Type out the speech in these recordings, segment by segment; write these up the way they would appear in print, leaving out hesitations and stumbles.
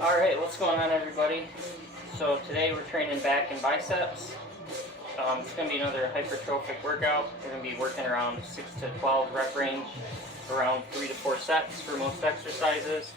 Alright, what's going on, everybody? So today we're training back in biceps. It's going to be another hypertrophic workout. We're going to be working around 6 to 12 rep range, around 3 to 4 sets for most exercises.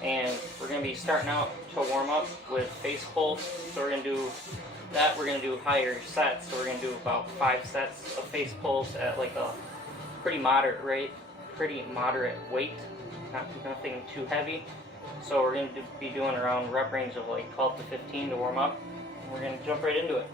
And we're going to be starting out to warm up with face pulls. So we're going to do that. We're going to do higher sets. So we're going to do about 5 sets of face pulls at like a pretty moderate weight, nothing too heavy. So we're going to be doing around rep range of like 12 to 15 to warm up. We're going to jump right into it.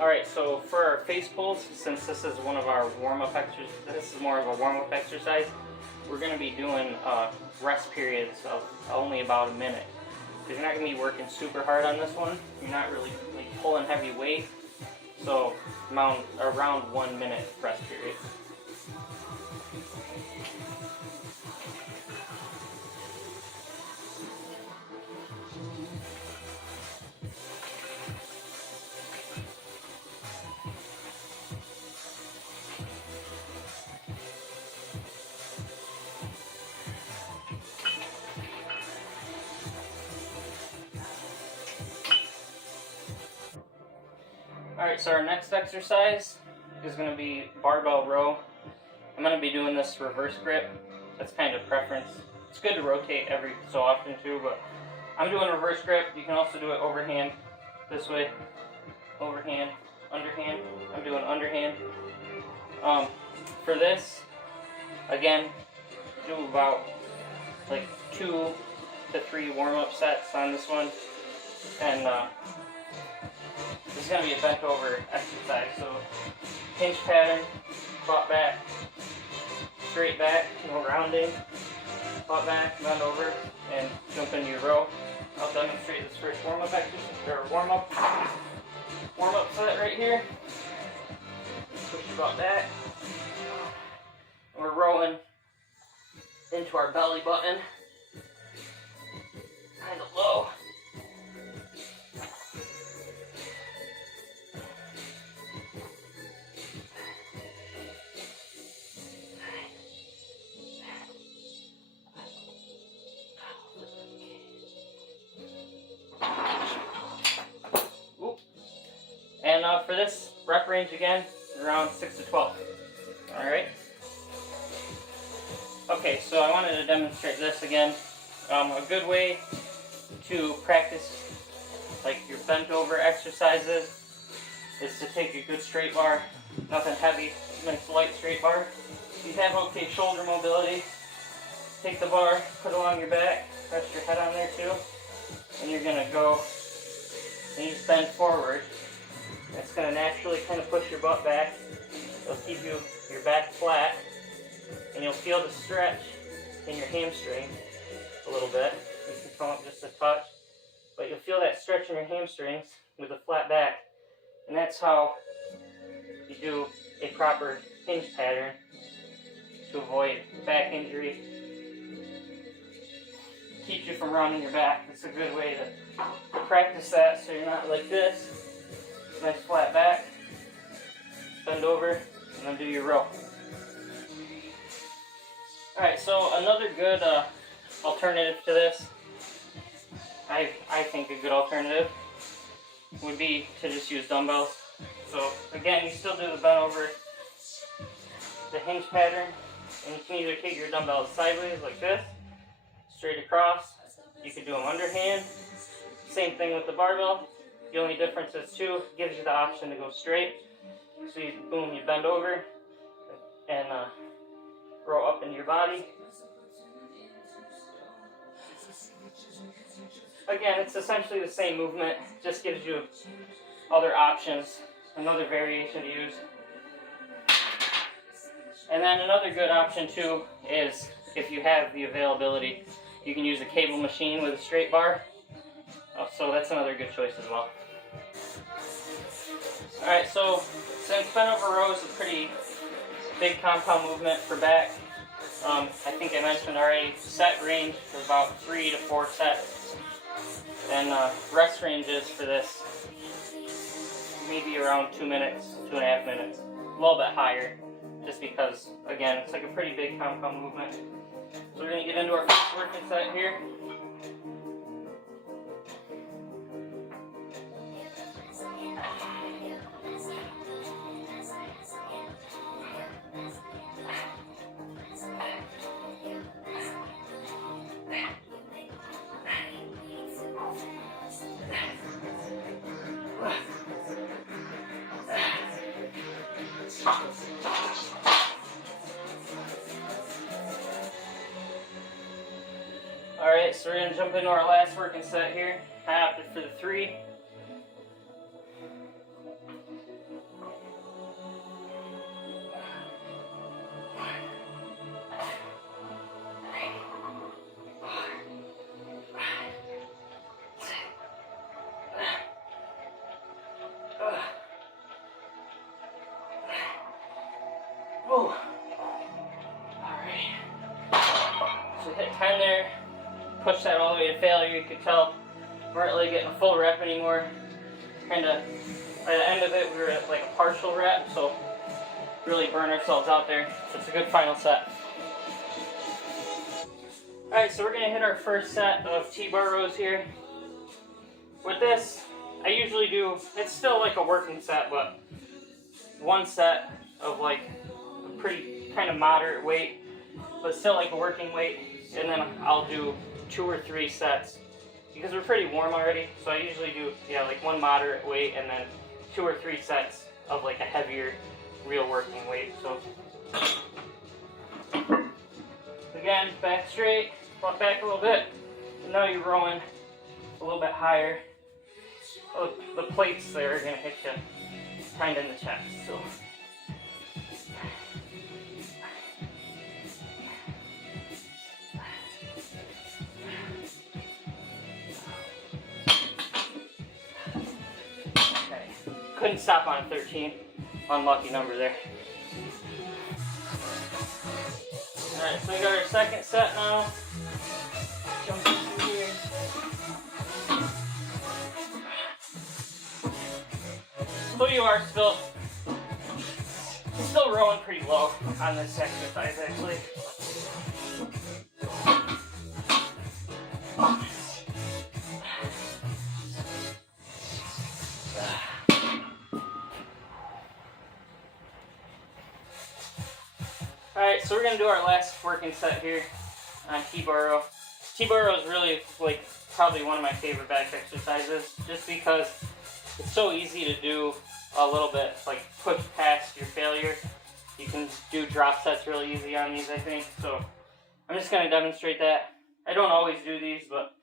Alright, so for our face pulls, since this is one of our warm-up exercises, this is more of a warm-up exercise, we're going to be doing rest periods of only about a minute. Because you're not going to be working super hard on this one. You're not really like pulling heavy weight. So around 1 minute rest period. Alright, so our next exercise is going to be barbell row. I'm going to be doing this reverse grip. That's kind of preference. It's good to rotate every so often too, but I'm doing reverse grip. You can also do it overhand, this way, overhand, underhand. I'm doing underhand. For this, again, do about like 2 to 3 warm-up sets on this one, and this is going to be a bent over exercise. So hinge pattern, butt back, straight back, no rounding, butt back, bend over, and jump into your row. I'll demonstrate this first warm-up exercise, or warm-up set right here. Push your butt back. We're rowing into our belly button, kind of low. And for this rep range again, around 6 to 12. Alright? Okay, so I wanted to demonstrate this again. A good way to practice like your bent over exercises is to take a good straight bar, nothing heavy, nice light straight bar. You have okay shoulder mobility. Take the bar, put it along your back, rest your head on there too, and you're going to go and you just bend forward. It's going to naturally kind of push your butt back. It'll keep your back flat, and you'll feel the stretch in your hamstring a little bit. You can come up just a touch, but you'll feel that stretch in your hamstrings with a flat back, and that's how you do a proper hinge pattern to avoid back injury. Keeps you from rounding your back. It's a good way to practice that so you're not like this. Nice flat back, bend over, and then do your row. Alright, so another good alternative to this, I think a good alternative, would be to just use dumbbells. So again, you still do the bent over, the hinge pattern, and you can either take your dumbbells sideways like this, straight across. You could do them underhand. Same thing with the barbell. The only difference is too, it gives you the option to go straight. So you, boom, you bend over and roll up into your body. Again, it's essentially the same movement, just gives you other options, another variation to use. And then another good option too is if you have the availability, you can use a cable machine with a straight bar. So that's another good choice as well. Alright, so since bent over row is a pretty big compound movement for back, I think I mentioned already, set range for about 3 to 4 sets. And rest ranges for this, maybe around 2 minutes, 2.5 minutes. A little bit higher, just because, again, it's like a pretty big compound movement. So we're going to get into our first working set here. Alright, so we're going to jump into our last working set here. I opted for the 3. Oh. Alright. So hit 10 there. Push that all the way to failure. You could tell we weren't really getting a full rep anymore. Kind of, by the end of it, we were at like a partial rep, so really burn ourselves out there. So it's a good final set. Alright, so we're going to hit our first set of T-bar rows here. With this, I usually do, it's still like a working set, but one set of like a pretty kind of moderate weight, but still like a working weight, and then I'll do 2 or 3 sets because we're pretty warm already. So I usually do, yeah, like one moderate weight and then 2 or 3 sets of like a heavier, real working weight. So again, back straight, butt back a little bit. Now you're rowing a little bit higher. Oh, the plates there are gonna hit you kind of in the chest. So. Couldn't stop on 13. Unlucky number there. Alright, so we got our second set now. Jump through here. So you are still rowing pretty low on this exercise actually. Alright, so we're going to do our last working set here on T-bar row. T-bar row is really like probably one of my favorite back exercises just because it's so easy to do a little bit, like push past your failure. You can do drop sets really easy on these, I think. So I'm just going to demonstrate that. I don't always do these, but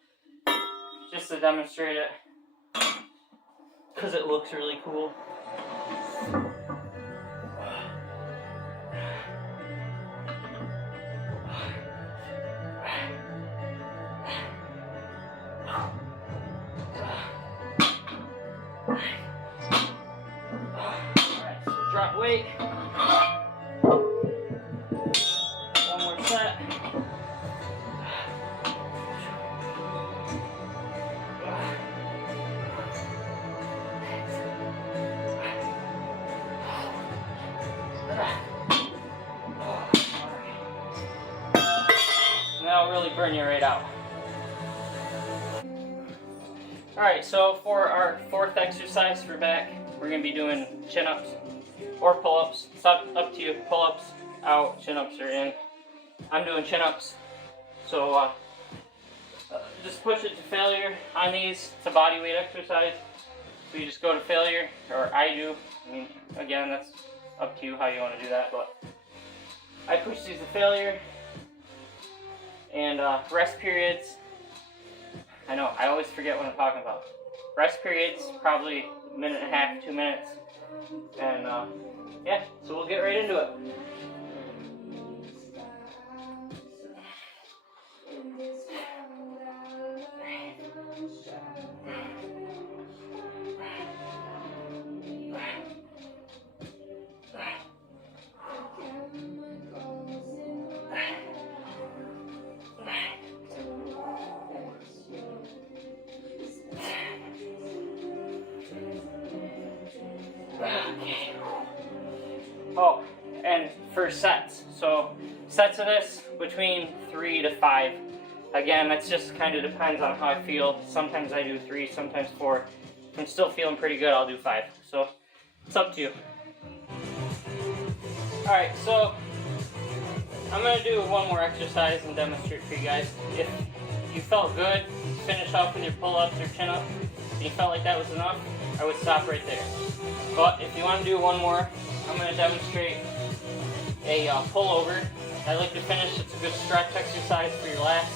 just to demonstrate it because it looks really cool. Alright, so drop weight. One more set. That'll really burn you right out. Alright, so for our 4th exercise for back, we're going to be doing chin-ups or pull-ups. It's up to you. Pull-ups out, chin-ups are in. I'm doing chin-ups. So just push it to failure on these. It's a body weight exercise. So you just go to failure, or I do. I mean, again, that's up to you how you want to do that, but I push these to failure. And rest periods. I know, I always forget what I'm talking about. Rest periods, probably 1.5 minutes, 2 minutes. And yeah, so we'll get right into it. Oh, and for sets. So sets of this between 3 to 5. Again, that's just kind of depends on how I feel. Sometimes I do 3, sometimes 4. If I'm still feeling pretty good, I'll do 5. So it's up to you. Alright, so I'm going to do one more exercise and demonstrate for you guys. If you felt good, finish off with your pull-ups or chin-ups, and you felt like that was enough, I would stop right there. But if you want to do one more, I'm going to demonstrate a pullover. I like to finish, it's a good stretch exercise for your lats.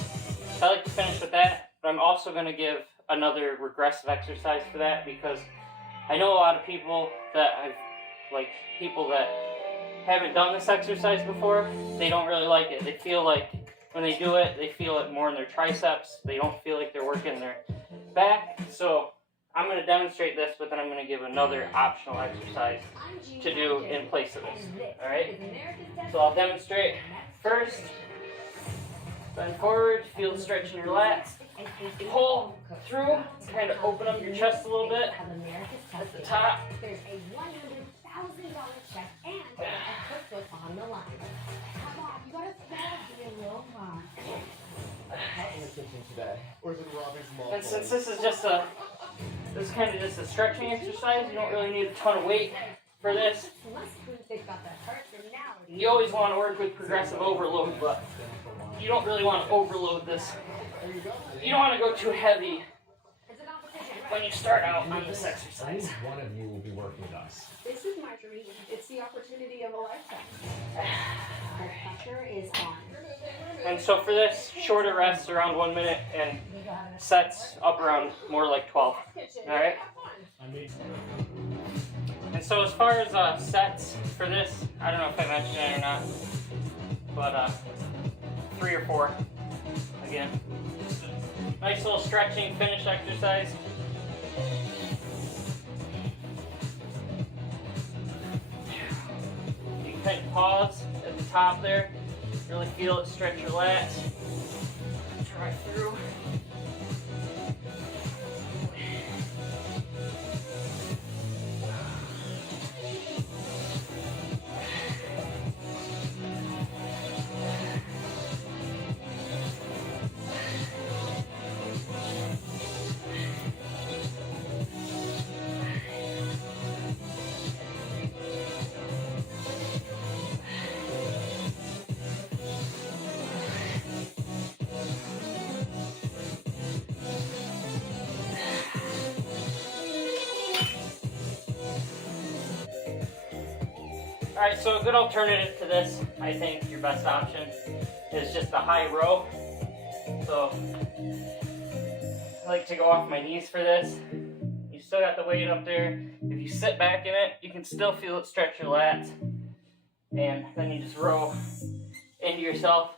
I like to finish with that, but I'm also going to give another regressive exercise for that because I know a lot of people that haven't done this exercise before, they don't really like it. They feel like when they do it, they feel it more in their triceps. They don't feel like they're working their back. So I'm going to demonstrate this, but then I'm going to give another optional exercise to do in place of this. Alright? So I'll demonstrate first. Bend forward, feel the stretch in your lats. Pull through, kind of open up your chest a little bit at the top. There's a $100,000 check and a cookbook on the line. Come on, you gotta stop being a little fun. Not in the kitchen today, or is it Robbie's mom? And since this is kind of just a stretching exercise, you don't really need a ton of weight for this. You always want to work with progressive overload, but you don't really want to overload this. You don't want to go too heavy when you start out on this exercise. One of you will be working with us. This is my dream. It's the opportunity of a lifetime. The pressure is on. And so for this, shorter rests around 1 minute and sets up around more like 12. Alright? And so as far as sets for this, I don't know if I mentioned it or not, but 3 or 4. Again, nice little stretching finish exercise. You can kind of pause at the top there, really feel it stretch your lats. Try through. Alright, so a good alternative to this, I think your best option, is just a high row. So, I like to go off my knees for this. You still got the weight up there. If you sit back in it, you can still feel it stretch your lats. And then you just row into yourself.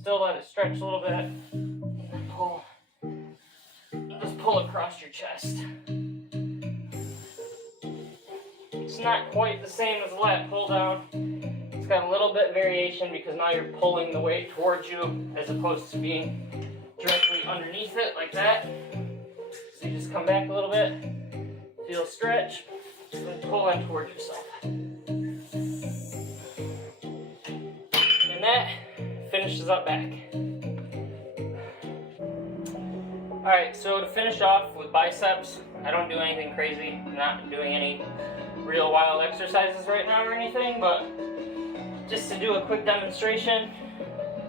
Still let it stretch a little bit. And then pull. Just pull across your chest. It's not quite the same as a lat pull down. It's got a little bit variation because now you're pulling the weight towards you as opposed to being directly underneath it like that. So you just come back a little bit, feel stretch, and pull in towards yourself. And that finishes up back. Alright, so to finish off with biceps, I don't do anything crazy. I'm not doing any real wild exercises right now or anything, but just to do a quick demonstration,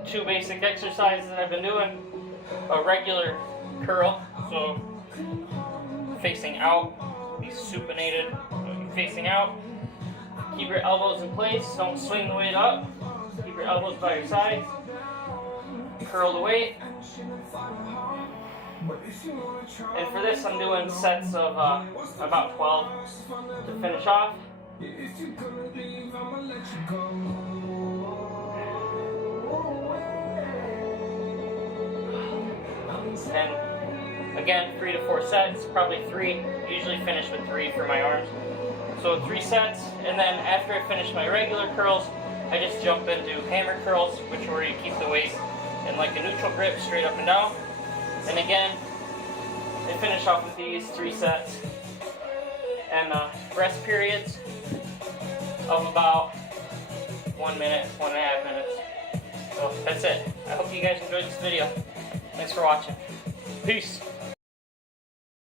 2 basic exercises that I've been doing. A regular curl, so facing out, be supinated, facing out. Keep your elbows in place, don't swing the weight up. Keep your elbows by your sides. Curl the weight. And for this, I'm doing sets of about 12 to finish off. And again, 3 to 4 sets, probably 3. Usually finish with 3 for my arms. So 3 sets, and then after I finish my regular curls, I just jump into hammer curls, which is where you keep the weight in like a neutral grip, straight up and down. And again, I finish off with these 3 sets. And rest periods. of about 1 minute, 1.5 minutes. So that's it. I hope you guys enjoyed this video. Thanks for watching. Peace.